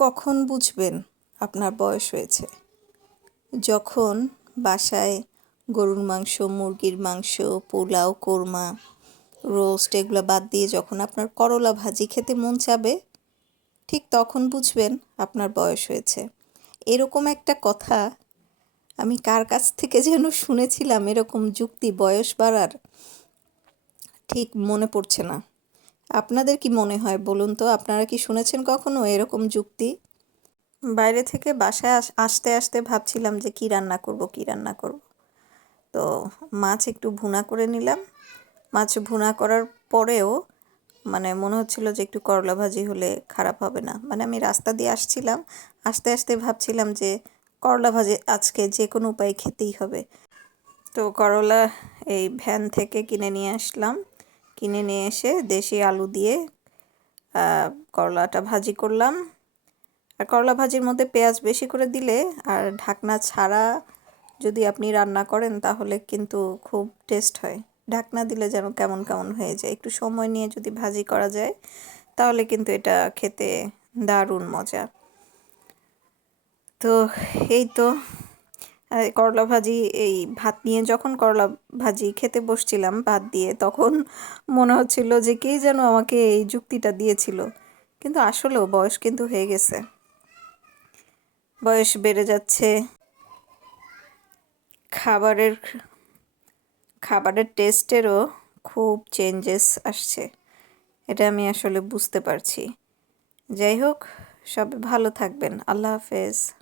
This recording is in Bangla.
কখন বুঝবেন আপনার বয়স হয়েছে? যখন বাসায় গরুর মাংস, মুরগির মাংস, পোলাও, কোরমা, রোস্ট এগুলো বাদ দিয়ে যখন আপনার করলা ভাজি খেতে মন চাবে, ঠিক তখন বুঝবেন আপনার বয়স হয়েছে। এরকম একটা কথা আমি কার কাছ থেকে যেন শুনেছিলাম, এরকম যুক্তি বয়স বাড়ার ঠিক মনে পড়ছে না। আপনাদের কি মনে হয় বলুন তো? আপনারা কি শুনেছেন কখনো এরকম যুক্তি? বাইরে থেকে বাসায় আস- আসতে আসতে ভাবছিলাম যে কি রান্না করব, কি রান্না করব। তো মাছ একটু ভুনা করে নিলাম। মাছ ভুনা করার পরেও মানে মনে হচ্ছিল যে একটু করলা ভাজি হলে খারাপ হবে না। মানে আমি রাস্তা দিয়ে আসছিলাম, আসতে আসতে ভাবছিলাম যে করলা ভাজি আজকে যে কোনো উপায়ে খেতেই হবে। তো করলা এই ভ্যান থেকে কিনে নিয়ে আসলাম। কিনে নিয়ে এসে দেশি আলু দিয়ে করলাটা ভাজি করলাম। আর করলা ভাজির মধ্যে পেঁয়াজ বেশি করে দিলে আর ঢাকনা ছাড়া যদি আপনি রান্না করেন তাহলে কিন্তু খুব টেস্ট হয়। ঢাকনা দিলে যেন কেমন কেমন হয়ে যায়। একটু সময় নিয়ে যদি ভাজি করা যায় তাহলে কিন্তু এটা খেতে দারুণ মজা। তো এই তো করলা ভাজি, এই ভাত নিয়ে যখন করলা ভাজি খেতে বসছিলাম, ভাত দিয়ে, তখন মনে হচ্ছিল যে কে যেন আমাকে এই যুক্তিটা দিয়েছিল। কিন্তু আসলেও বয়স কিন্তু হয়ে গেছে। বয়স বেড়ে যাচ্ছে। খাবারের খাবারের টেস্টেরও খুব চেঞ্জেস আসছে। এটা আমি আসলে বুঝতে পারছি। যাই হোক, সবাই ভালো থাকবেন। আল্লাহ হাফেজ।